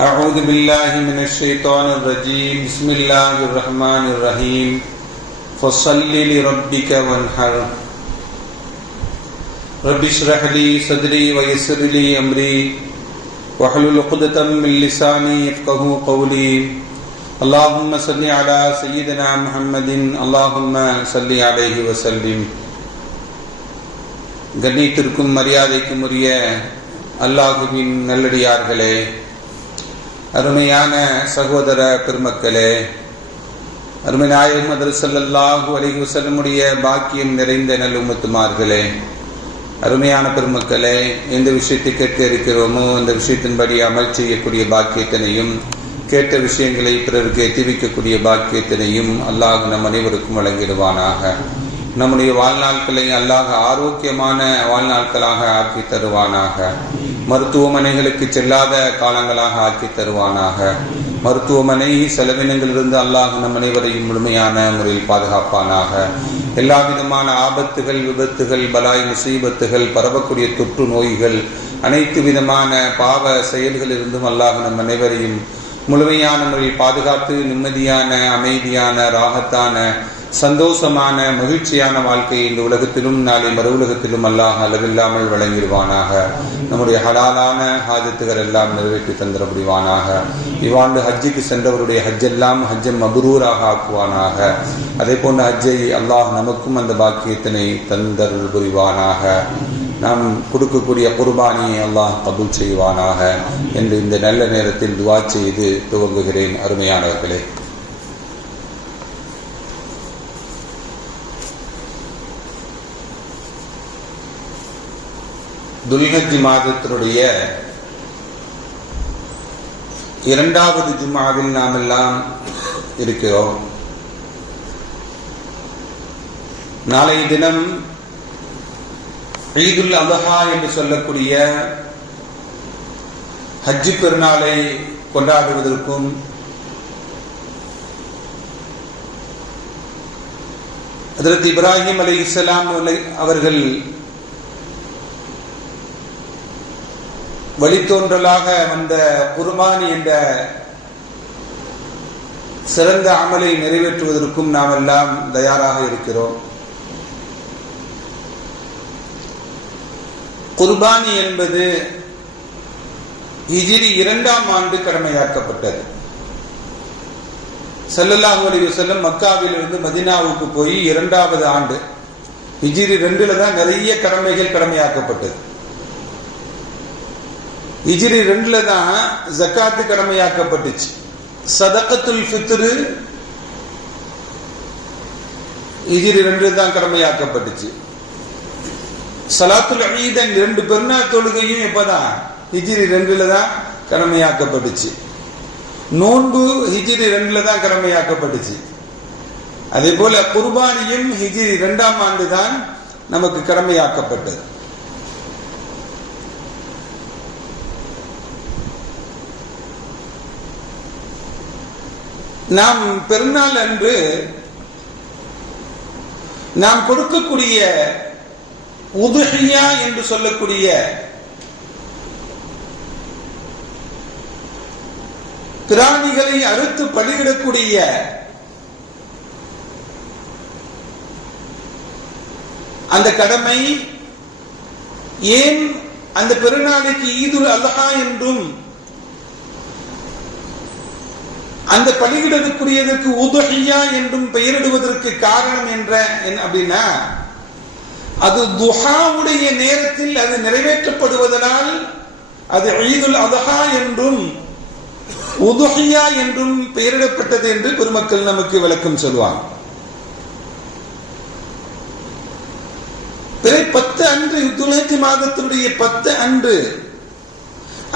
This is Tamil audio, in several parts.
أعوذ بالله من الشيطان الرجيم بسم الله الرحمن الرحيم فصل لربك وانحر رب اشرح لي صدري ويسر لي أمري واحلل عقدة من لساني يفقه قولي اللهم صل على سيدنا محمد اللهم صل عليه وسلم கண்ணியத்திற்கும் மரியாதைக்கும் உரிய அல்லாஹுவின் நல்லடியார்களே அருமையான சகோதர பெருமக்களே அருமை நாயகம் அதரசல்லாஹு அலைஹி வஸல்லமுடைய பாக்கியம் நிறைந்த நல்லுமத்துமார்களே அருமையான பெருமக்களே எந்த விஷயத்தை கேட்க இருக்கிறோமோ அந்த விஷயத்தின்படி அமல் செய்யக்கூடிய பாக்கியத்தினையும் கேட்ட விஷயங்களை பிறருக்கு எத்திவிக்கக்கூடிய பாக்கியத்தினையும் அல்லாஹ் நம் அனைவருக்கும் வழங்கிடுவானாக. நம்முடைய வாழ்நாட்களை அல்லாஹ் ஆரோக்கியமான வாழ்நாட்களாக ஆக்கி தருவானாக. மருத்துவமனைகளுக்கு செல்லாத காலங்களாக ஆக்கி தருவானாக. மருத்துவமனை செலவினங்களிலிருந்து அல்லாஹ் நம் அனைவரையும் முழுமையான முறையில் பாதுகாப்பானாக. எல்லா விதமான ஆபத்துகள் விபத்துகள் பலாய் முசீபத்துகள் பரவக்கூடிய தொற்று நோய்கள் அனைத்து விதமான பாவ செயல்களிலிருந்தும் அல்லாஹ் நம் அனைவரையும் முழுமையான முறையில் பாதுகாத்து நிம்மதியான அமைதியான ராகத்தான சந்தோஷமான மகிழ்ச்சியான வாழ்க்கையை இந்த உலகத்திலும் நாளை மறு உலகத்திலும் அல்லாஹ் அளவில்லாமல் வழங்கிடுவானாக. நம்முடைய ஹலாலான ஹாஜத்துகள் எல்லாம் நிறைவேற்றி தந்திர இவ்வாண்டு ஹஜ்ஜுக்கு சென்றவருடைய ஹஜ்ஜெல்லாம் ஹஜ்ஜம் மபுரூராக ஆக்குவானாக அதே போன்ற ஹஜ்ஜை அல்லாஹ் நமக்கும் அந்த பாக்கியத்தினை தந்தருள் புரிவானாக நாம் கொடுக்கக்கூடிய குர்பானியை அல்லாஹ் கபூல் செய்வானாக என்று இந்த நல்ல நேரத்தில் துவா செய்து துவங்குகிறேன் அருமையானவர்களே துல்ஹஜ் மாதத்தினுடைய இரண்டாவது ஜும்மாவில் நாம் எல்லாம் இருக்கிறோம். நாளைய தினம் ஈதுல் அலஹா என்று சொல்லக்கூடிய ஹஜ்ஜி பெருநாளை கொண்டாடுவதற்கும் அதற்கு இப்ராஹிம் அலி இஸ்லாம் அவர்கள் வழித்தோன்றலாக வந்த குர்பானி என்ற சிறந்த அமலை நிறைவேற்றுவதற்கும் நாம் எல்லாம் தயாராக இருக்கிறோம். குர்பானி என்பது இஜிரி இரண்டாம் ஆண்டு கடமையாக்கப்பட்டது. செல்லல்லாஹு அலி செல்லம் மக்காவிலிருந்து மதினாவுக்கு போய் இரண்டாவது ஆண்டு இஜிரி ரெண்டுல தான் நிறைய கடமைகள் கடமையாக்கப்பட்டது. இஜிரி ரெண்டுல தான் ஜக்காத்து கடமையாக்கப்பட்டுச்சு. சதக்கத்துல் ஃபித்ரு இஜிரி ரெண்டு தான் கடமையாக்கப்பட்டுச்சு. சலாத்துல் ஈதன் ரெண்டு பெருநாள் தொழுகையும் இப்போதான் ஹிஜிரி ரெண்டுல தான் கடமையாக்கப்பட்டுச்சு. நோன்பு ஹிஜிரி ரெண்டுல தான் கடமையாக்கப்பட்டுச்சு. அதே போல குர்பானியும் ஹிஜிரி இரண்டாம் ஆண்டு தான் நமக்கு கடமையாக்கப்பட்டது. நாம் பெருநாள் அன்று நாம் கொடுக்கக்கூடிய உதுஹியா என்று சொல்லக்கூடிய பிராணிகளை அறுத்து பலியிடக்கூடிய அந்த கடமை ஏன் அந்த பெருநாளைக்கு ஈதுல் அல்லஹா என்றும் அந்த பலியிடலுக்குரியதற்கு உதுஹியா என்றும் பெயரிடுவதற்கு காரணம் என்ற அப்படின்னா அது துஹாவுடைய நேரத்தில் அது நிறைவேற்றப்படுவதனால் அது ஈதுல் அதஹா என்றும் உதுஹியா என்றும் பெயரிடப்பட்டது என்று பெருமக்கள் நமக்கு விளக்கம் சொல்வாங்க. பிறை பத்து அன்று துலகி மாதத்தினுடைய பத்து அன்று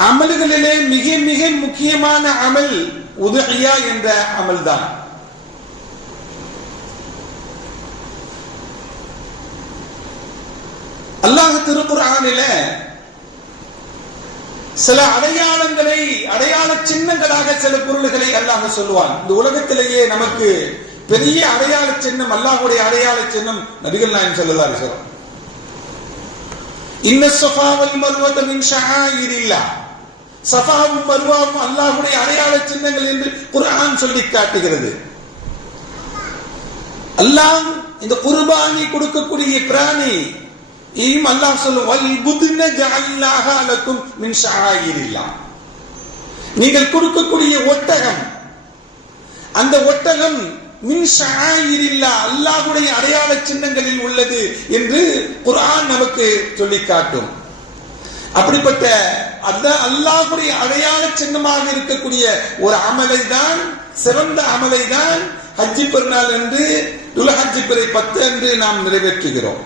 அமல்களிலே மிக மிக முக்கியமான அமல் உதுஹியா என்ற அமல்தான். அல்லாஹ் திருக்குறானில சில அடையாளங்களை அடையாள சின்னங்களாக சில பொருள்களை அல்லாஹ் சொல்லுவான். இந்த உலகத்திலேயே நமக்கு பெரிய அடையாள சின்னம் அல்லாஹுடைய அடையாள சின்னம் நபிகள் நாயன் சொல்லலாம் சொல்றோம் இன்ன சொஃபாவல் மருவத மின் ஷஆயிரில்லா சஃபாவும் மருவாவும் அல்லாஹுடைய அடையாள சின்னங்கள் என்று குரான் சொல்லி காட்டுகிறது. அல்லாஹ் இந்த குர்பானி கொடுக்கக்கூடிய பிராணி இம் அல்லாஹ் சொல்லும் வல் புதின ஜஅல்னாஹா அலக்கும் மின் ஷஆயிரில்லா நீங்கள் கொடுக்கக்கூடிய ஒட்டகம் அந்த ஒட்டகம் மின் ஷஆயிரில்லா அல்லாஹ்வுடைய அடையாள சின்னங்களில் உள்ளது என்று குர்ஆன் நமக்கு சொல்லி காட்டும். அப்படிப்பட்ட அந்த அல்லாஹுடைய அடையாள சின்னமாக இருக்கக்கூடிய ஒரு அமலை தான் சிறந்த அமலை தான் ஹஜ்ஜி பெருநாள் என்று துலஹஜ்ஜி பிறை பத்து என்று நாம் நிறைவேற்றுகிறோம்.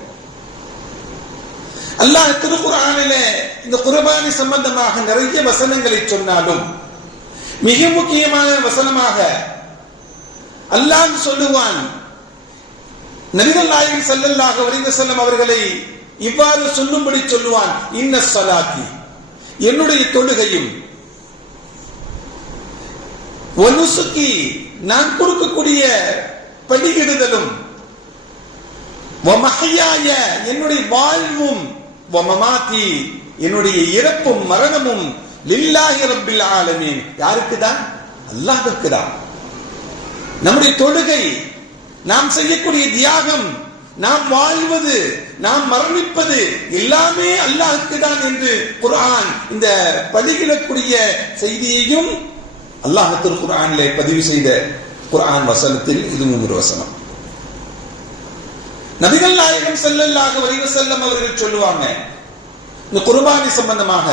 அல்லாஹ் திருக்குறானிலே இந்த குர்பானி சம்பந்தமாக நிறைய வசனங்களை சொன்னாலும் மிக முக்கியமான வசனமாக அல்லாஹ் சொல்லுவான் நபிகள் நாயகம் செல்லல்லாக அலைஹி அவர்களை இவ்வாறு சொல்லும்படி சொல்லுவான் இன்ன சலாத்தி என்னுடைய தொழுகையும் ஒனுசுக்கி நான் கொடுக்கக்கூடிய படியிடுதலும் என்னுடைய வாழ்வும் வமமாத்தி என்னுடைய இறப்பும் மரணமும் லில்லாஹி ரப்பில் ஆலமீன். யாருக்கு தான் அல்லாஹுக்கு தான் நம்முடைய தொழுகை நாம் செய்யக்கூடிய தியாகம் நாம் வாழ்வது நாம் மரணிப்பது எல்லாமே அல்லாஹ்வுக்கு தான் என்று குர்ஆன் இந்த பதிகிடக்கூடிய செய்தியையும் அல்லாஹத்தில் திருக்குர்ஆனிலே பதிவு செய்த குர்ஆன் வசனத்தில் இதுவும் ஒரு வசனம். நபிகள் நாயகம் செல்லல்லாக அலைஹி செல்லம் அவர்கள் சொல்லுவாங்க இந்த குர்பானி சம்பந்தமாக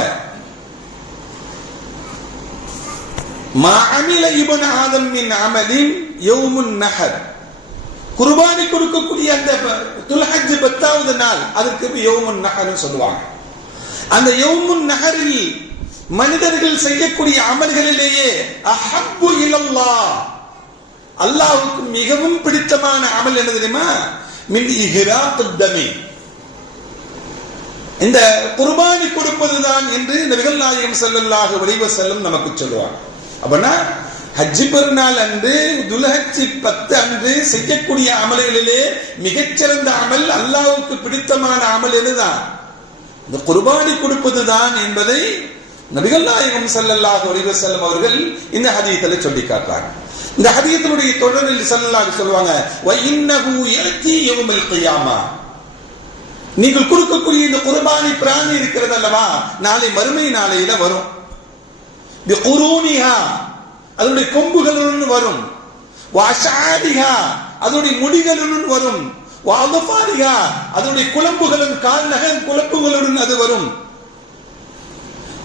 மா அமில இபன் ஆதம் மின் அமலின் யௌமுன் நஹர். குர்பானி கொடுக்கக்கூடிய அந்த துல்ஹஜ் பத்தாவது நாள் அதற்கு யோமுன் நஹர்னு சொல்லுவாங்க. அந்த யோமுன் நகரில் மனிதர்கள் செய்யக்கூடிய அமல்களிலேயே அஹப்பு இலல்லா. அல்லாவுக்கு மிகவும் பிடித்தமான அமல் என்ன தெரியுமா? மின் இஹ்ராத் தமி. இந்த குர்பானி கொடுப்பதுதான் என்று நபிகள் நாயகம் ஸல்லல்லாஹு அலைஹி செல்லும் நமக்கு சொல்லுவாங்க. அப்படின்னா ஹஜ்ஜி பெருநாள் அன்று துலஹஜ்ஜி பத்து அன்று செய்யக்கூடிய அமல்களிலே மிகச்சிறந்த அமல் அல்லாவுக்கு பிடித்தமான அமல் எதுதான்? இந்த குர்பானி கொடுப்பதுதான் என்பதை நபிகள் நாயகம் சல்லல்லாஹ் அலைஹி அவர்கள் இந்த ஹதீஸில் சொல்லி காட்டுறாங்க இந்த ஹதீஸினுடைய தொடரில் சல்லல்லாஹ் சொல்லுவாங்க நீங்கள் கொடுக்கக்கூடிய இந்த குர்பானி பிராணி இருக்கிறது அல்லவா? நாளை மறுமை நாளையில வரும். குரூனிஹா அதனுடைய கொம்புகளுடன் வரும். அதனுடைய முடிகளுடன் வரும். அதனுடைய குழம்புகளும் கால்நகம் குழம்புகளுடன் அது வரும்.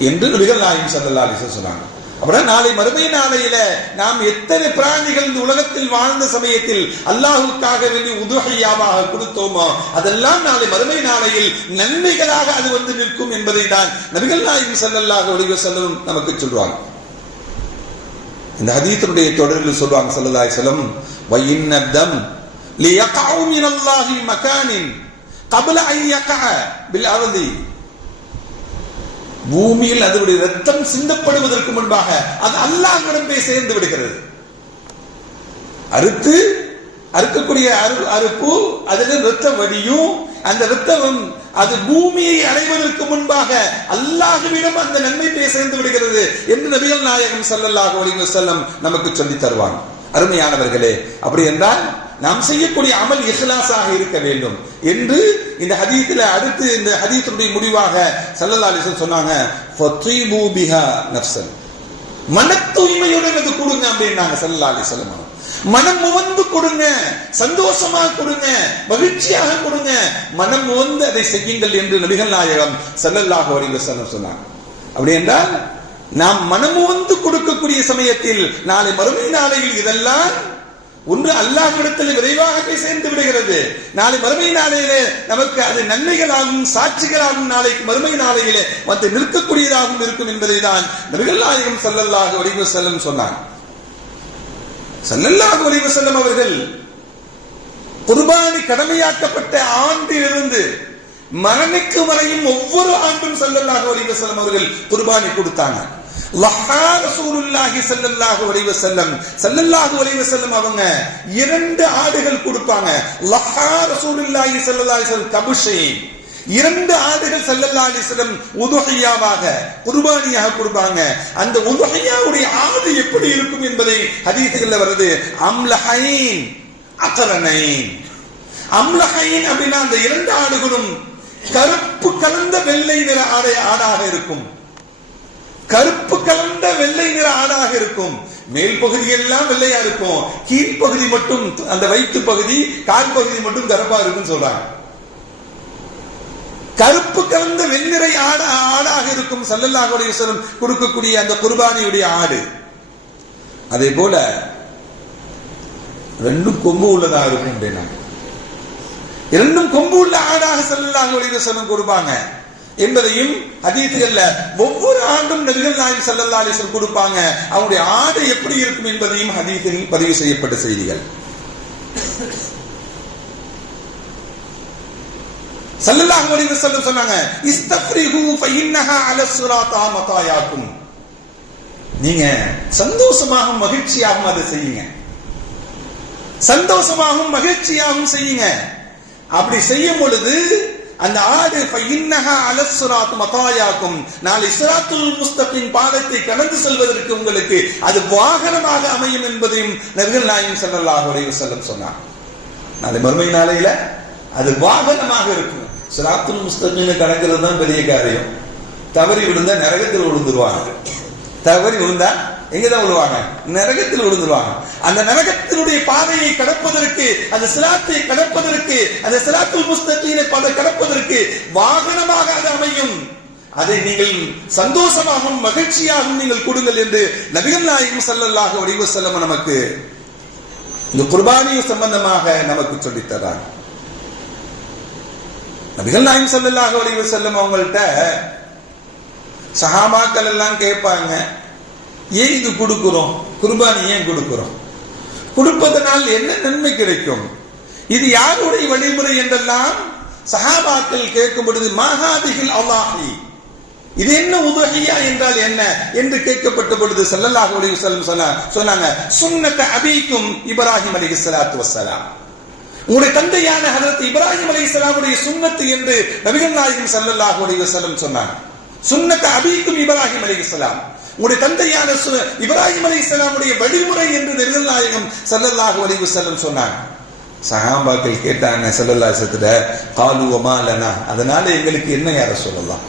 என்று நபிகள் நாயும் சந்தல்லா அலிசன் சொன்னாங்க. அப்புறம் நாளை மறுமை நாளையில நாம் எத்தனை பிராணிகள் இந்த உலகத்தில் வாழ்ந்த சமயத்தில் அல்லாஹுக்காக வேண்டி உதுகையாவாக கொடுத்தோமோ அதெல்லாம் நாளை மறுமை நாளையில் நன்மைகளாக அது வந்து நிற்கும் என்பதை தான் நபிகள் நாயும் ஸல்லல்லாஹு அலைஹி செல்லவும் நமக்கு சொல்றாங்க இந்த ஹதீத்தினுடைய தொடரில் சொல்றாங்க ஸல்லல்லாஹு அலைஹி வஸல்லம் வயின்னதம் லியகஉ மினல்லாஹி மகானின் قبل ان يقع بالارض பூமியில் அதனுடைய ரத்தம் சிந்தப்படுவதற்கு முன்பாக அது அல்லாஹ்விடம் போய் சேர்ந்து விடுகிறது அறுத்து அறுக்கக்கூடிய அரு அறுப்பு அதில் ரத்தம் வடியும் அந்த ரத்தம் அது பூமியை அடைவதற்கு முன்பாக அல்லாஹுவிடம் அந்த நன்மை போய் சேர்ந்து விடுகிறது என்று நபிகள் நாயகம் சல்லல்லாஹு அலைஹி செல்லம் நமக்கு சொல்லி தருவாங்க அருமையானவர்களே அப்படி என்றால் நாம் செய்யக்கூடிய அமல் இஹ்லாஸாக இருக்க வேண்டும் என்று இந்த ஹதீத்துல அடுத்து இந்த ஹதீத்துடைய முடிவாக சல்லல்லா அலிசன் சொன்னாங்க மன தூய்மையுடன் அது கொடுங்க அப்படின்னாங்க சல்லல்லா அலிசல்லம் மனம் முவந்து கொடுங்க. சந்தோஷமா கொடுங்க. மகிழ்ச்சியாக கொடுங்க. மனம் முவந்து அதை செய்யுங்கள் என்று நபிகள் நாயகம் செல்லல்லாக அலைஹி சொன்னார் அப்படி என்றால் நாம் மனமுவந்து கொடுக்கக்கூடிய சமயத்தில் நாளை மறுமை நாளையில் இதெல்லாம் ஒன்று அல்லாஹ்விடத்தில் விரைவாக போய் சேர்ந்து விடுகிறது. நாளை மறுமை நாளையிலே நமக்கு அது நன்மைகளாகவும் சாட்சிகளாகவும் நாளைக்கு மறுமை நாளையிலே வந்து நிற்கக்கூடியதாகவும் இருக்கும் என்பதை தான் நபிகள் நாயகம் ஸல்லல்லாஹு அலைஹி செல்லும் சொன்னான் சல்லல்லாஹு அலைஹி வஸல்லம் அவர்கள் குர்பானி கடமையாக்கப்பட்ட ஆண்டிலிருந்து மரணிக்கு வரையும் ஒவ்வொரு ஆண்டும் சல்லல்லாஹு அலைஹி வஸல்லம் அவர்கள் குர்பானி கொடுத்தாங்க. லஹா ரசூலுல்லாஹி ஸல்லல்லாஹு அலைஹி வஸல்லம். ஸல்லல்லாஹு அலைஹி வஸல்லம் அவங்க இரண்டு ஆடுகள் கொடுப்பாங்க. லஹா ரசூலுல்லாஹி ஸல்லல்லாஹு அலைஹி வஸல்லம் இரண்டு ஆடுகள் ஸல்லல்லாஹு அலிஸ்லம் உதுகையாவாக குர்பானியாக கொடுப்பாங்க. அந்த உதுகையாவுடைய ஆடு எப்படி இருக்கும் என்பதை ஹதீசுகள்ல வருது. அம்லஹைன் அகரனைன் அம்லஹைன் அப்படின்னா அந்த இரண்டு ஆடுகளும் கருப்பு கலந்த வெள்ளை நிற ஆடை ஆடாக இருக்கும். கருப்பு கலந்த வெள்ளை நிற ஆடாக இருக்கும். மேல் பகுதி எல்லாம் வெள்ளையா இருக்கும். கீழ்ப்பகுதி மட்டும் அந்த வயிற்று பகுதி கால் பகுதி மட்டும் கருப்பா இருக்கும் சொல்றாங்க. கருப்பு கலந்த வெண்ணிறை ஆட ஆடாக இருக்கும் சல்லல்லாஹுடைய சொல்லும் கொடுக்கக்கூடிய அந்த குர்பானியுடைய ஆடு. அதே போல ரெண்டும் கொம்பு உள்ளதா இருக்கும் அப்படின்னா. இரண்டும் கொம்பு உள்ள ஆடாக சல்லல்லாஹுடைய சொல்லும் கொடுப்பாங்க. என்பதையும் ஹதீசுகள்ல ஒவ்வொரு ஆண்டும் நபிகள் நாயம் ஸல்லல்லாஹு அலைஹி கொடுப்பாங்க. அவங்களுடைய ஆடு எப்படி இருக்கும் என்பதையும் ஹதீஸில் பதிவு செய்யப்பட்ட செய்திகள். சல்லல்லாஹு அலைஹி வஸல்லம் சொன்னாங்க இஸ்தஃப்ரிஹு ஃபஇன்னஹா அல ஸிராத்தா மதாயாக்கும் நீங்க சந்தோஷமாகவும் மகிழ்ச்சியாகவும் அதை செய்யுங்க. சந்தோஷமாகவும் மகிழ்ச்சியாகவும் செய்யுங்க. அப்படி செய்யும் பொழுது அந்த ஆடு இன்னஹா அலசுராத் மதாயாக்கும் நாளை சிராத்துல் முஸ்தபின் பாதத்தை கடந்து செல்வதற்கு உங்களுக்கு அது வாகனமாக அமையும் என்பதையும் நபிகள் நாயகம் ஸல்லல்லாஹு அலைஹி வஸல்லம் சொன்னார் நாளை மறுமை நாளையில அது வாகனமாக இருக்கும். சிராத்துல் முஸ்தகின்னு கடக்கிறது தான் பெரிய காரியம். தவறி விழுந்தா நரகத்தில் விழுந்துருவாங்க. தவறி விழுந்தா எங்கதான் விழுவாங்க? நரகத்தில் விழுந்துருவாங்க. அந்த நரகத்தினுடைய பாதையை கடப்பதற்கு அந்த சிலாத்தை கடப்பதற்கு அந்த சிலாத்துல் முஸ்தகீனை பத கடப்பதற்கு வாகனமாக அது அமையும். அதை நீங்கள் சந்தோஷமாகவும் மகிழ்ச்சியாகவும் நீங்கள் கொடுங்கள் என்று நபிகள் நாயகம் ஸல்லல்லாஹு அலைஹி செல்லம நமக்கு இந்த குர்பானி சம்பந்தமாக நமக்கு சொல்லித்தராங்க. நபிகள் நாயம் ஸல்லல்லாஹு அலைஹி செல்லும் அவங்கள்ட்ட சஹாபாக்கள் எல்லாம் கேட்பாங்க ஏன் இது கொடுக்குறோம்? குர்பானி ஏன் கொடுக்குறோம்? கொடுப்பதனால் என்ன நன்மை கிடைக்கும்? இது யாருடைய வழிமுறை என்றெல்லாம் சஹாபாக்கள் கேட்கும் பொழுது மகாதிகள் அல்லாஹி? இது என்ன உதவியா என்றால் என்ன? என்று கேட்கப்பட்ட பொழுது செல்லல்லாஹ் அலைஹி செல்லும் சொன்னாங்க சுண்ணத்தை அபிக்கும் இப்ராஹிம் அலிஹலாத்து வசலாம் உங்களுடைய தந்தையான ஹதரத் இப்ராஹிம் சல்லாமுடைய சுண்ணத்து என்று நபிகள் நாயகம் சல்லல்லாஹு அலைஹி வஸல்லம் சொன்னாங்க. சுன்னத அபீக்கும் இப்ராஹிம் அலைஹிஸ்ஸலாம். உங்களுடைய தந்தையான சு- அலி இஸ்லாமுடைய வழிமுறை என்று நபிகள் நாயகம் சல்லல்லாஹு அலைஹி வஸல்லம் சொன்னாங்க. சஹாபாக்கள் கேட்டாங்க சல்லல்லா சத்துல காலு மாலனா அதனால எங்களுக்கு என்ன யார சொல்லலாம்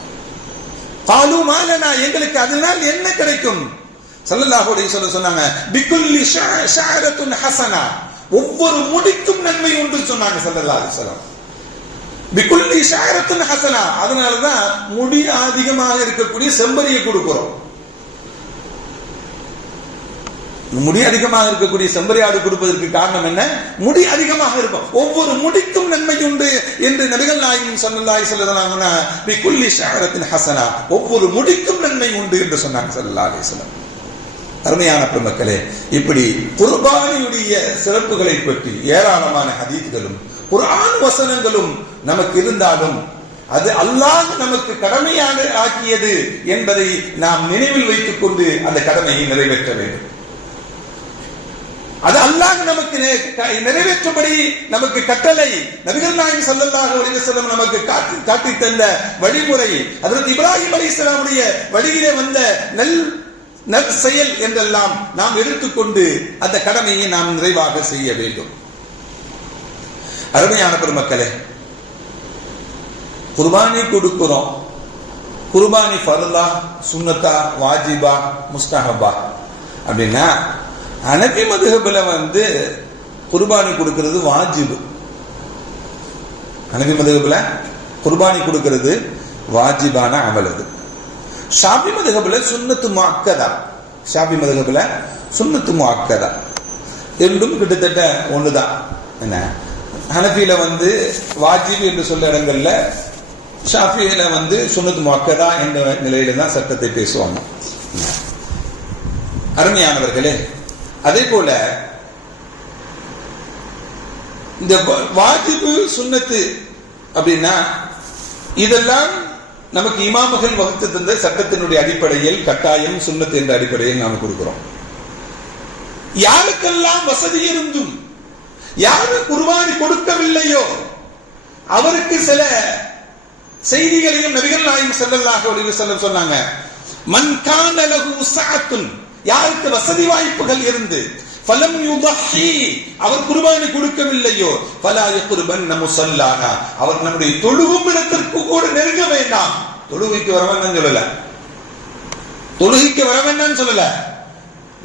காலு மாலனா எங்களுக்கு அதனால் என்ன கிடைக்கும்? ஸல்லல்லாஹு அலைஹி வஸல்லம் சொன்னாங்க பிகுல்லி ஷாரத்துன் ஹசனா ஒவ்வொரு முடிக்கும் நன்மை உண்டு சொன்னாங்க ஸல்லல்லாஹு அலைஹி வஸல்லம். பிகுல்லி ஷஅரத்துன் ஹசனா. அதனாலதான் முடி அதிகமாக இருக்கக்கூடிய செம்பரியை கொடுக்கிறோம். முடி அதிகமாக இருக்கக்கூடிய செம்பரியாடு கொடுப்பதற்கு காரணம் என்ன? முடி அதிகமாக இருக்கும். ஒவ்வொரு முடிக்கும் நன்மை உண்டு என்று நபிகள் நாயகம் ஸல்லல்லாஹு சொல்லலாம் ஹசனா. ஒவ்வொரு முடிக்கும் நன்மை உண்டு என்று சொன்னாங்க சல்லா அலைஹி அருமையான பெருமக்களே இப்படி குர்பானியுடைய சிறப்புகளை பற்றி ஏராளமான ஹதீத்களும் குரான் வசனங்களும் நமக்கு இருந்தாலும் அது அல்லாஹ் நமக்கு கடமையாக ஆக்கியது என்பதை நாம் நினைவில் வைத்துக் கொண்டு அந்த கடமையை நிறைவேற்ற வேண்டும். அது அல்லாஹ் நமக்கு நெ- நிறைவேற்றும்படி நமக்கு கட்டளை நபிகள் நாயகம் ஸல்லல்லாஹு அலைஹி வஸல்லம் நமக்கு காட்டி காட்டி தந்த வழிமுறை அதற்கு இப்ராஹிம் அலைஹிஸ்ஸலாமுடைய வழியிலே வந்த நல் நற்செயல் என்றெல்லாம் நாம் எடுத்துக்கொண்டு அந்த கடமையை நாம் நிறைவாக செய்ய வேண்டும். அருமையான பெருமக்களே குர்பானி கொடுக்கிறோம். குர்பானி ஃபர்லா சுன்னத்தா வாஜிபா முஸ்தஹபா. அப்படின்னா அனபி மதுஹபில் வந்து குர்பானி கொடுக்கிறது வாஜிபு. அனபி மதுஹபில் குர்பானி கொடுக்கிறது வாஜிபான அமல் அது. ஷாபி மதுஹபில் சுண்ணத்து முஅக்கதா. ஷாபி மதுஹபில் சுண்ணத்து முஅக்கதா. இரண்டும் கிட்டத்தட்ட ஒண்ணுதான். என்ன? ஹனஃபியில வந்து வாஜிப் என்று சொல்ல இடங்கள்ல ஷாஃபியில வந்து சுண்ணத்து முக்கதா என்ற நிலையில தான் சட்டத்தை பேசுவாங்க. அருமையானவர்களே அதே போல இந்த வாஜிபு சுண்ணத்து அப்படின்னா இதெல்லாம் நமக்கு இமாமகள் வகுத்து தந்த சட்டத்தினுடைய அடிப்படையில் கட்டாயம் சுண்ணத் என்ற அடிப்படையில் நாம் கொடுக்கிறோம். யாருக்கெல்லாம் வசதி இருந்தும் யாரு குர்பானி கொடுக்கவில்லையோ அவருக்கு சில செய்திகளையும் நபிகள் நாயும் ஸல்லல்லாஹு ஒளிவு வஸல்லம் சொன்னாங்க. மன்கான யாருக்கு வசதி வாய்ப்புகள் இருந்து பலம் யுதஹி அவர் குர்பானி கொடுக்கவில்லையோ. ஃபலா யக்ருபன் முஸல்லானா அவர் நம்முடைய தொழுகும் இடத்திற்கு கூட நெருங்க வேண்டாம். தொழுகைக்கு வர சொல்லல. தொழுகைக்கு வர வேண்டாம்னு சொல்லல.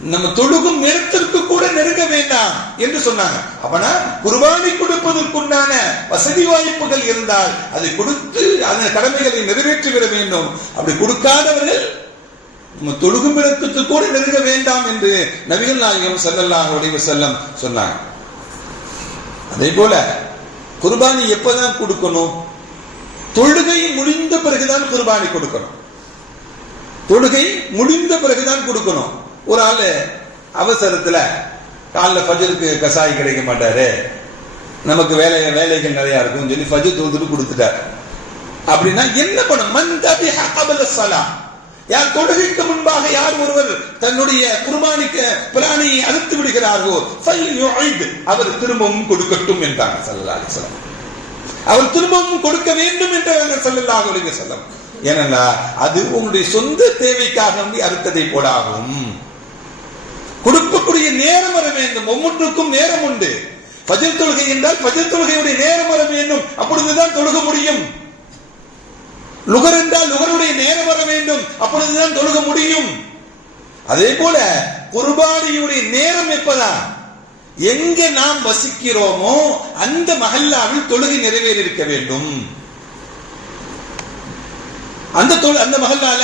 நம்ம தொழுகும் இடத்திற்கு கூட நெருங்க வேண்டாம் என்று சொன்னாங்க. அப்பனா குர்பானி கொடுப்பதற்குண்டான வசதி வாய்ப்புகள் இருந்தால் அதை கொடுத்து அந்த கடமைகளை நிறைவேற்றி விட வேண்டும். அப்படி கொடுக்காதவர்கள் தொழுகும் இடத்துக்கு கூட நெருங்க வேண்டாம் என்று நபிகள் நாயகம் ஸல்லல்லாஹு உடைய செல்லம் சொன்னாங்க. அதே போல குர்பானி எப்பதான் கொடுக்கணும்? தொழுகை முடிந்த பிறகுதான் குர்பானி கொடுக்கணும். தொழுகை முடிந்த பிறகுதான் கொடுக்கணும். ஒரு ஆளு அவசரத்துல காலைல ஃபஜருக்கு கசாய் கிடைக்க மாட்டாரு. நமக்கு வேலை வேலைகள் நிறையா இருக்கும் சொல்லி ஃபஜர் தொழுதுட்டு கொடுத்துட்டார். அப்படின்னா என்ன பண்ணும் மன் தபிஹ கபல யார் தொழுகைக்கு முன்பாக யார் ஒருவர் தன்னுடைய குருபானிக்க பிராணியை அறுத்து விடுகிறாரோ அவர் திரும்பவும் கொடுக்கட்டும் என்றாங்க ஸல்லல்லாஹு அலைஹி அவர் திரும்பவும் கொடுக்க வேண்டும் என்றாங்க ஸல்லல்லாஹு அலைஹி வஸல்லம். ஏனென்னா அது உங்களுடைய சொந்த தேவைக்காக வந்து அறுத்ததை போலாகும். கொடுக்கக்கூடிய நேரம் வர வேண்டும். ஒவ்வொன்றுக்கும் நேரம் உண்டு. பஜர் தொழுகை என்றால் பஜர் தொழுகையுடைய நேரம் வர வேண்டும். அப்பொழுதுதான் தொழுக முடியும். லுகர் என்றால் லுகருடைய நேரம் வர வேண்டும். அப்பொழுதுதான் தொழுக முடியும். அதே போல குர்பானியுடைய நேரம் எப்பதா எங்க நாம் வசிக்கிறோமோ அந்த மஹல்லாவில் தொழுகை நிறைவேறி இருக்க வேண்டும். அந்த தொழு அந்த மஹல்லால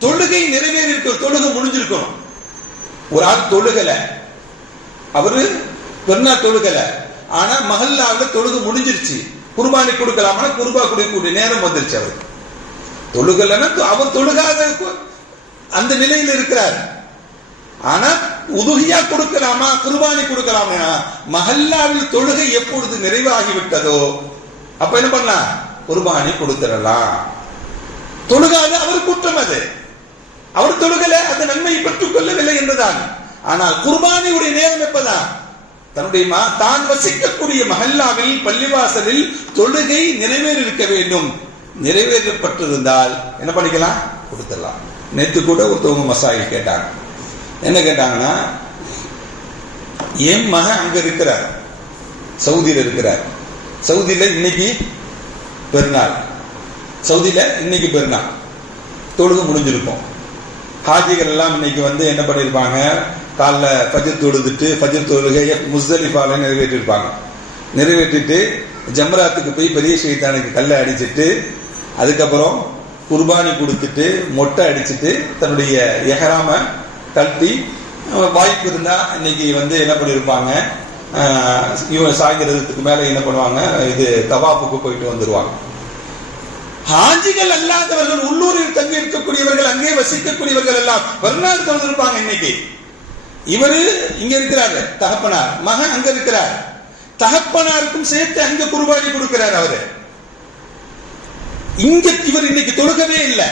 தொழுகை நிறைவேறி இருக்க தொழுகை முடிஞ்சிருக்கணும். ஒரு ஆள் தொழுகல. அவரு பெருநா தொழுகல. ஆனா மகல்லாவில் தொழுகை முடிஞ்சிருச்சு. குர்பானி கொடுக்கலாமா குர்பா கொடுக்கக்கூடிய நேரம் வந்துருச்சு அவருக்கு. தொழுகலன்னா அவர் தொழுகாத கு- அந்த நிலையில் இருக்கிறார். ஆனா உதுகியா கொடுக்கலாமா குர்பானி கொடுக்கலாமா? மஹல்லாவில் தொழுகை எப்பொழுது நிறைவாகிவிட்டதோ அப்ப என்ன பண்ணலாம்? குர்பானி கொடுத்துடலாம். தொழுகாத அவர் குற்றம் அது. அவர் தொழுகல அந்த நன்மையை பெற்றுக் கொள்ளவில்லை என்றுதான். ஆனால் குர்பானியுடைய நேரம் எப்பதான்? தன்னுடைய தான் வசிக்கக்கூடிய மஹல்லாவில் பள்ளிவாசலில் தொழுகை நிறைவேறி இருக்க வேண்டும். நிறைவேற்றப்பட்டிருந்தால் என்ன பண்ணிக்கலாம்? கொடுத்துடலாம். நேற்று கூட ஒருத்தவங்க மசாயில் கேட்டாங்க. என்ன கேட்டாங்கன்னா என் மகன் அங்கே இருக்கிறார். சவுதியில் இருக்கிறார். சவுதியில் இன்னைக்கு பெருநாள். சவுதியில் இன்னைக்கு பெருநாள். தொழுகு முடிஞ்சிருக்கும். ஹாஜிகள் எல்லாம் இன்னைக்கு வந்து என்ன பண்ணியிருப்பாங்க காலைல ஃபஜர் தொழுதுட்டு ஃபஜர் தொழுகையை முஸ்தலிஃபால நிறைவேற்றிருப்பாங்க. நிறைவேற்றிட்டு ஜம்ராத்துக்கு போய் பெரிய ஷெய்தானுக்கு கல்லை அடிச்சிட்டு அதுக்கப்புறம் குர்பானி கொடுத்துட்டு மொட்டை அடிச்சுட்டு தன்னுடைய எஹராம கழட்டி வாய்ப்பு இருந்தால் இன்னைக்கு வந்து என்ன பண்ணியிருப்பாங்க அஹ், இவன் மேலே என்ன பண்ணுவாங்க? இது தவாப்புக்கு போயிட்டு வந்துருவாங்க. ஹாஜிகள் அல்லாதவர்கள் உள்ளூரில் தங்கி இருக்கக்கூடியவர்கள் அங்கே வசிக்கக்கூடியவர்கள் எல்லாம் வருநாடு தொழுதிருப்பாங்க இன்னைக்கு. இவரு இங்க இருக்கிறாரு தகப்பனார். மகன் அங்க இருக்கிறார். தகப்பனாருக்கும் சேர்த்து அங்க குருபானி கொடுக்கிறார் அவரு. இங்க இவர் இன்னைக்கு தொழுகவே இல்லை.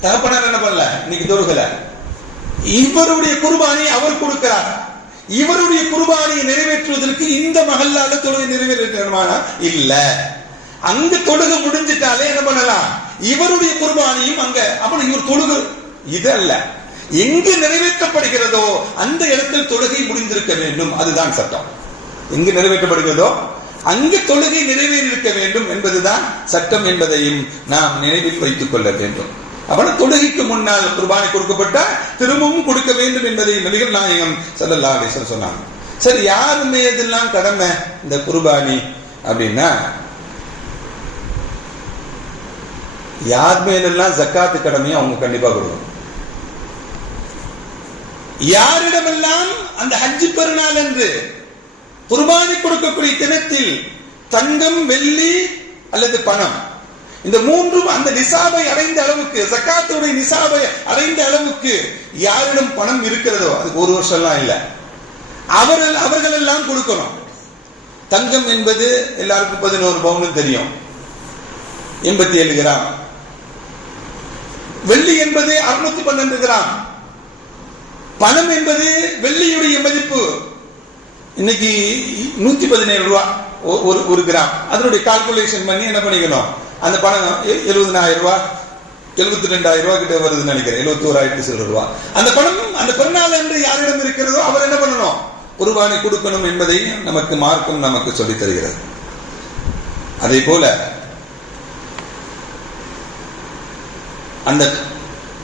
தகப்பனார் என்ன பண்ணல? இன்னைக்கு தொழுகல. இவருடைய குர்பானி அவர் கொடுக்கிறார். இவருடைய குருபானியை நிறைவேற்றுவதற்கு இந்த மகல்லால தொழுகை நிறைவேற்றமானா இல்ல. அங்க தொழுகை முடிஞ்சிட்டாலே என்ன பண்ணலாம்? இவருடைய குருபானியும் அங்க அப்ப இவர் தொழுகு. இது அல்ல. எங்கு நிறைவேற்றப்படுகிறதோ அந்த இடத்தில் தொழுகை முடிந்திருக்க வேண்டும். அதுதான் சட்டம். எங்கு நிறைவேற்றப்படுகிறதோ அங்கு தொழுகை நிறைவேறியிருக்க வேண்டும் என்பதுதான் சட்டம் என்பதையும் நாம் நினைவில் வைத்துக் கொள்ள வேண்டும். அவன் தொழுகைக்கு முன்னால் குர்பானை கொடுக்கப்பட்டால் திரும்பவும் கொடுக்க வேண்டும் என்பதை நபிகள் நாயகம் ஸல்லல்லாஹு அலைஹி சொன்னாங்க சரி யாருமே மீதெல்லாம் கடமை? இந்த குர்பானி அப்படின்னா யார் மேலெல்லாம் ஜக்காத்து கடமையும் அவங்க கண்டிப்பா கொடுக்கணும். யாரிடமெல்லாம் அந்த ஹஜ்ஜு பெருநாள் என்று குர்பானி கொடுக்கக்கூடிய தினத்தில் தங்கம் வெள்ளி அல்லது பணம். இந்த மூன்றும் அந்த நிசாபை அடைந்த அளவுக்கு சக்காத்துடைய நிசாபை அடைந்த அளவுக்கு யாரிடம் பணம் இருக்கிறதோ அதுக்கு ஒரு வருஷம்லாம் இல்லை. அவர்கள் அவர்கள் எல்லாம் கொடுக்கணும். தங்கம் என்பது எல்லாருக்கும் பதினோரு பவுன் தெரியும். எண்பத்தி ஏழு கிராம். வெள்ளி என்பது அறுநூத்தி பன்னெண்டு கிராம். பணம் என்பது வெள்ளியுடைய மதிப்பு. இன்னைக்கு நூத்தி பதினேழு ரூபா ஒரு ஒரு கிராம். அதனுடைய கால்குலேஷன் பண்ணி என்ன பண்ணிக்கணும்? அந்த பணம் எ- எழுபதினாயிரம் ரூபா எழுபத்தி ரெண்டாயிரம் ரூபா கிட்ட வருதுன்னு நினைக்கிறேன். எழுபத்தி ஓராயிரத்தி சில ரூபா. அந்த பணம் அந்த பெருநாள் என்று யாரிடம் இருக்கிறதோ அவர் என்ன பண்ணணும்? குருபானை கொடுக்கணும் என்பதை நமக்கு மார்க்கம் நமக்கு சொல்லித் தருகிறது. அதே போல அந்த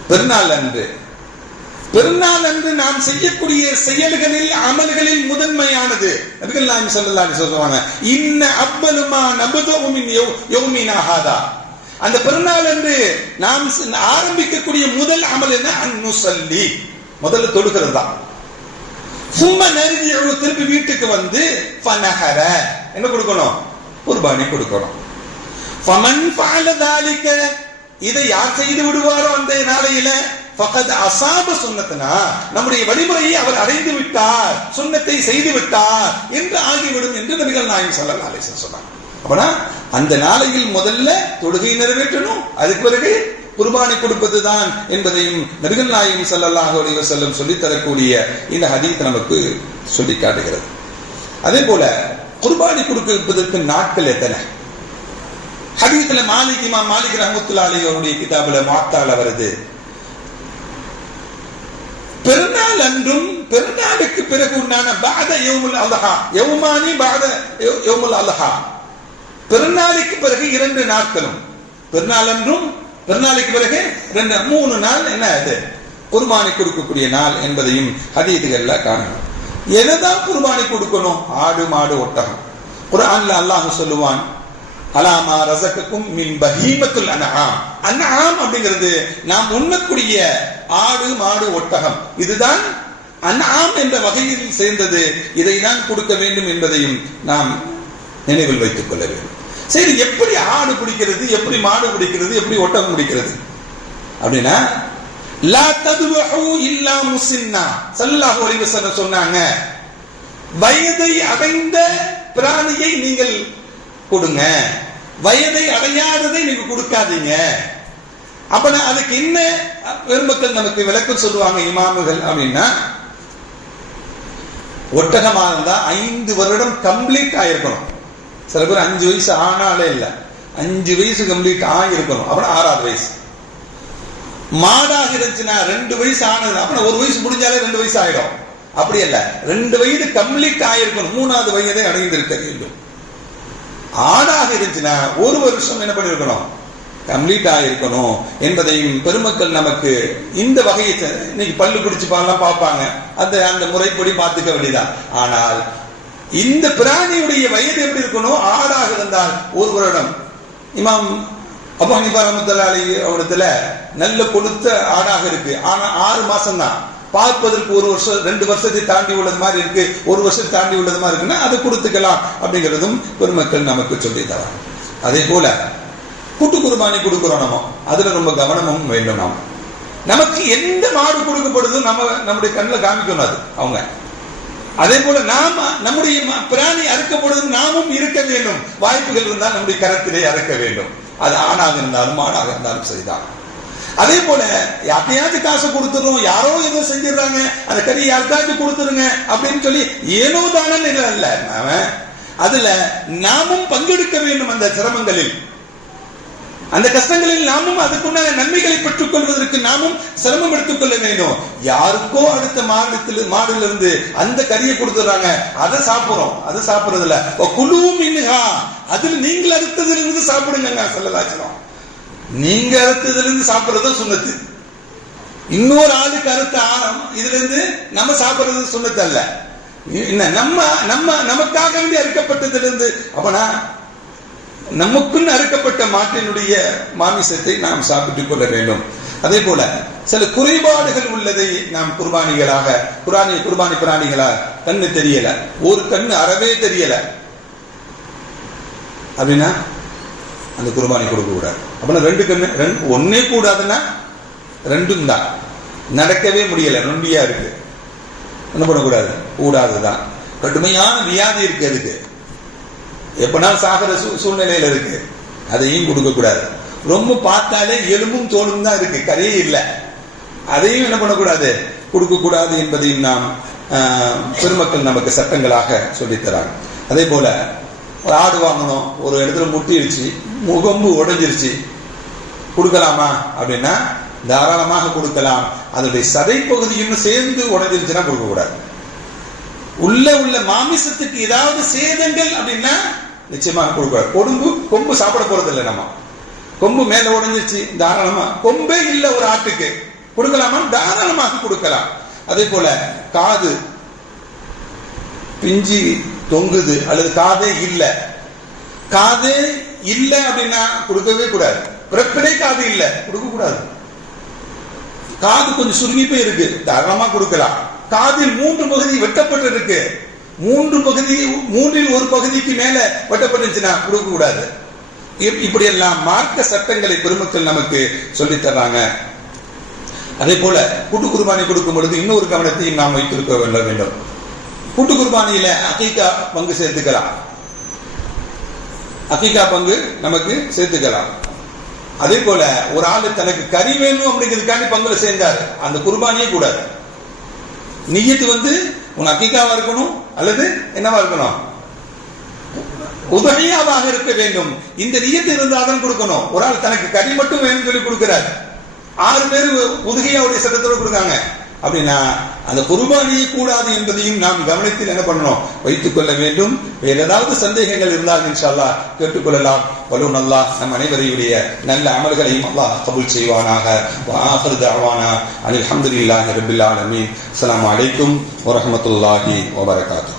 பெருநாள் அன்று பெருநாள் அன்று நாம் செய்யக்கூடிய செயல்களில் அமல்களில் முதன்மையானது. நபிகள் நாயம் சொல்லலாம் சொல்லுவாங்க இன்ன அப்பலுமா நபுதோமின் யோமின் ஆகாதா அந்த பெருநாள் அன்று நாம் ஆரம்பிக்கக்கூடிய முதல் அமல் என்ன? அன்னுசல்லி முதல்ல தொடுகிறது தான். சும்மா நெருங்கி திருப்பி வீட்டுக்கு வந்து ஃபனஹர என்ன கொடுக்கணும்? குர்பானி கொடுக்கணும். ஃபமன் பாலதாலிக்க இதை யார் செய்து விடுவாரோ அந்த நாளையில? ஃபகத் அசாப சுன்னத்தனா நம்முடைய வழிமுறையை அவர் அடைந்து விட்டார் சுன்னத்தை செய்து விட்டார் என்று ஆகிவிடும் என்று நபிகள் நாயகம் சல்லா அலிசன் வஸல்லம் சொன்னாங்க. அப்பனா அந்த நாளையில் முதல்ல தொழுகை நிறைவேற்றணும் அதுக்கு பிறகு குர்பானி கொடுப்பதுதான் என்பதையும் நபிகள் நாயகம் ஸல்லல்லாஹு அலைஹி வஸல்லம் சொல்லித் தரக்கூடிய இந்த ஹதீத் நமக்கு சொல்லி காட்டுகிறது. அதே போல குர்பானி கொடுப்பதற்கு நாட்கள் எத்தனை? ஹதீத்துல மாலிக் இமாம் மாலிக் ரஹமத்துல்லா அலி அவருடைய கிதாபுல மாத்தால வருது பெருநாள் அன்றும் பெருநாளுக்கு பிறகு உண்டான பாத யௌமுல் அலஹா. யவுமானி பாத யௌ- யௌமுல் அல்ஹா. பெருநாளுக்கு பிறகு இரண்டு நாட்களும். பெருநாள் அன்றும் பெருநாளுக்கு பிறகு ரெண்டு மூணு நாள் என்ன அது? குர்பானி கொடுக்கக்கூடிய நாள் என்பதையும் ஹதீதுகள்ல காணணும் எதுதான் குர்பானி கொடுக்கணும்? ஆடு மாடு ஒட்டகம். குரான்ல அல்லாஹ் சொல்லுவான் அலாமா ரசகக்கும் மின் பஹீமத்துல் அன்ஆம். அன்ஆம் அப்படிங்கிறது நாம் உண்ணக்கூடிய ஆடு மாடு ஒட்டகம். இதுதான் அன்ஆம் என்ற வகையில் சேர்ந்தது. இதை தான் கொடுக்க வேண்டும் என்பதையும் நாம் நினைவில் வைத்துக் கொள்ள வேண்டும். சரி எப்படி ஆடு பிடிக்கிறது எப்படி மாடு பிடிக்கிறது எப்படி ஒட்டகம் பிடிக்கிறது? அப்படின்னா லா ததுவஹு இல்லா முசின்னா ஸல்லல்லாஹு அலைஹி சொன்னாங்க வயதை அடைந்த பிராணியை நீங்கள் கொடுங்க. வயதை அடையாததை நீங்க கொடுக்காதீங்க. அப்ப அதுக்கு என்ன பெருமக்கள் நமக்கு விளக்கம் சொல்லுவாங்க இமாமுகள் அப்படின்னா ஒட்டகமா இருந்தா ஐந்து வருடம் கம்ப்ளீட் ஆயிருக்கணும். சில பேர் அஞ்சு வயசு ஆனாலே இல்ல. அஞ்சு வயசு கம்ப்ளீட் ஆகிருக்கணும் அப்புறம் ஆறாவது வயசு. மாடாக இருந்துச்சுன்னா ரெண்டு வயசு ஆனது அப்புறம் ஒரு வயசு முடிஞ்சாலே ரெண்டு வயசு ஆயிடும். அப்படி இல்லை. ரெண்டு வயது கம்ப்ளீட் ஆயிருக்கணும். மூணாவது வயதை அடைந்திருக்க வேண்டும். ஆடாக இருந்துச்சுன்னா ஒரு வருஷம் என்ன பண்ணிருக்கணும் கம்ப்ளீட் ஆகிருக்கணும் என்பதையும் பெருமக்கள் நமக்கு இந்த வகையை இன்னைக்கு பல்லு பிடிச்சு பார்ப்பாங்க. அந்த அந்த முறைப்படி பார்த்துக்க வேண்டியதான் ஆனால் இந்த பிராணியுடைய வயது எப்படி இருக்கணும்? ஆடாக இருந்தால் ஒரு வருடம். இமாம் அபு ஹனிஃபா ரஹ்மத்துல்லாஹி அவரிடத்துல நல்ல கொடுத்த ஆடாக இருக்கு. ஆனா ஆறு மாசம் தான் பார்ப்பதற்கு ஒரு வருஷம் ரெண்டு வருஷத்தை தாண்டி உள்ளது மாதிரி இருக்கு. ஒரு வருஷம் தாண்டி உள்ளது மாதிரி இருக்குன்னா அதை கொடுத்துக்கலாம் அப்படிங்கிறதும் பெருமக்கள் நமக்கு சொல்லி தராங்க அதே போல கூட்டு குருமானி கொடுக்குறோம் நம்ம. அதுல ரொம்ப கவனமும் வேண்டும் நாம். நமக்கு எந்த மாடு கொடுக்கப்படுதோ நம்ம நம்முடைய கண்ணில் காமிக்கணும் அது அவங்க. அதே போல நாம நம்முடைய ம- பிராணி அறுக்கப்படுவது நாமும் இருக்க வேண்டும். வாய்ப்புகள் இருந்தால் நம்முடைய கரத்திலே அறுக்க வேண்டும். அது ஆணாக இருந்தாலும் மாடாக இருந்தாலும் சரிதான். அதே போல யார்ட்டையாச்சும் காசு கொடுத்துறோம் யாரோ ஏதோ செஞ்சிடறாங்க அந்த கறி யாருக்காச்சும் கொடுத்துருங்க அப்படின்னு சொல்லி ஏனோ தானன்னு இல்ல. அவன் அதுல நாமும் பங்கெடுக்க வேண்டும் அந்த சிரமங்களில். அந்த கஷ்டங்களில் நாமும் அதுக்குண்டான நன்மைகளை பெற்றுக் கொள்வதற்கு நாமும் சிரமம் எடுத்துக்கொள்ள வேண்டும். யாருக்கோ அடுத்த மாநிலத்தில் மாடிலிருந்து அந்த கறியை கொடுத்துறாங்க அதை சாப்பிடுறோம். அதை சாப்பிடுறதுல குழுவும் இன்னுகா அதில் நீங்கள் அடுத்ததுல இருந்து சாப்பிடுங்க சொல்லலாச்சுறோம் நீங்க அறுத்ததுலேருந்து இருந்து சாப்பிடுறது சுண்ணத்து. இன்னொரு ஆளுக்கு அறுத்த ஆரம் இதுல இருந்து நம்ம சாப்பிடுறது சுண்ணத்து அல்ல. என்ன நம்ம நம்ம நமக்காக வேண்டி அறுக்கப்பட்டதிலிருந்து அப்பனா நமக்குன்னு அறுக்கப்பட்ட மாட்டினுடைய மாமிசத்தை நாம் சாப்பிட்டுக் கொள்ள வேண்டும். அதே போல சில குறைபாடுகள் உள்ளதை நாம் குர்பானிகளாக குரானி குர்பானி பிராணிகளா கண்ணு தெரியல. ஒரு கண்ணு அறவே தெரியல. அப்படின்னா அந்த குர்பானி கொடுக்க கூடாது. அப்படின்னா ரெண்டு கண்ணு ரெண்டு ஒன்றே கூடாதுன்னா ரெண்டும் தான் நடக்கவே முடியலை நொண்டியாக இருக்குது என்ன பண்ணக்கூடாது? கூடாது தான் கடுமையான வியாதி இருக்குது அதுக்கு. எப்படினாலும் சாகிற சூ- சூழ்நிலையில் இருக்குது அதையும் கொடுக்கக்கூடாது. ரொம்ப பார்த்தாலே எலும்பும் தோலும் தான் இருக்குது கரையே இல்லை. அதையும் என்ன பண்ணக்கூடாது? கொடுக்கக்கூடாது என்பதையும் நாம் பெருமக்கள் நமக்கு சட்டங்களாக சொல்லித் தராங்க அதே போல ஒரு ஆடு வாங்கணும். ஒரு இடத்துல முட்டிடுச்சு முகம்பு உடைஞ்சிருச்சு. கொடுக்கலாமா? அப்படின்னா தாராளமாக கொடுக்கலாம். அதனுடைய சதை பகுதியும் சேர்ந்து உடைஞ்சிருச்சுன்னா கொடுக்கக்கூடாது. உள்ள உள்ள மாமிசத்துக்கு ஏதாவது சேதங்கள் அப்படின்னா நிச்சயமாக கொடுக்கூடாது கொம்பு கொம்பு சாப்பிட போறது இல்லை நம்ம. கொம்பு மேல உடஞ்சிருச்சு. தாராளமா. கொம்பே இல்லை ஒரு ஆட்டுக்கு. கொடுக்கலாமா? தாராளமாக கொடுக்கலாம். அதே போல காது. பிஞ்சி தொங்குது. அல்லது காதே இல்ல. காது இல்லை அப்படின்னா கொடுக்கவே கூடாது. பிறப்பிலே காது இல்ல கொடுக்க கூடாது. காது கொஞ்சம் சுருங்கி போய் இருக்கு. தாராளமா கொடுக்கலாம். காதில் மூன்று பகுதி வெட்டப்பட்டு இருக்கு மூன்று பகுதி மூன்றில் ஒரு பகுதிக்கு மேல வெட்டப்பட்டுச்சுன்னா கொடுக்க கூடாது. இப்படி இப்படியெல்லாம் மார்க்க சட்டங்களை பெருமக்கள் நமக்கு சொல்லித் தர்றாங்க. அதே போல கூட்டு குருபானை கொடுக்கும் பொழுது இன்னொரு கவனத்தையும் நாம் வைத்திருக்க வேண்ட வேண்டும். கூட்டு குர்பானியில அகீகா பங்கு சேர்த்துக்கலாம். அகீகா பங்கு நமக்கு சேர்த்துக்கலாம். அதே போல ஒரு ஆள் தனக்கு கறி வேணும் அப்படிங்கிறதுக்காண்டி பங்குல சேர்ந்தார். அந்த குர்பானியே கூடாது. நியத்து வந்து உன் அக்கீக்காவா இருக்கணும் அல்லது என்னவா இருக்கணும்? உதவியாவாக இருக்க வேண்டும். இந்த நியத்து இருந்தாதான் கொடுக்கணும். ஒரு ஆள் தனக்கு கறி மட்டும் வேணும்னு சொல்லி கொடுக்கிறார். ஆறு பேர் உதகையாவுடைய சட்டத்தோடு கொடுக்காங்க அப்படின்னா அந்த குருபானியை கூடாது என்பதையும் நாம் கவனத்தில் என்ன பண்ணணும்? வைத்துக் கொள்ள வேண்டும். வேற ஏதாவது சந்தேகங்கள் இருந்தால் இன்ஷா கேட்டுக்கொள்ளலாம். வலுன் நல்லா நம் அனைவரையுடைய நல்ல அமல்களையும் அல்லாஹ் கபுல் செய்வானாக. வாஹர் தாவானா அனில் ஹம்துலில்லாஹி ரப்பில் ஆலமீன். அஸ்லாம் அலைக்கும் வரமத்துல்லாஹி வபரகாத்து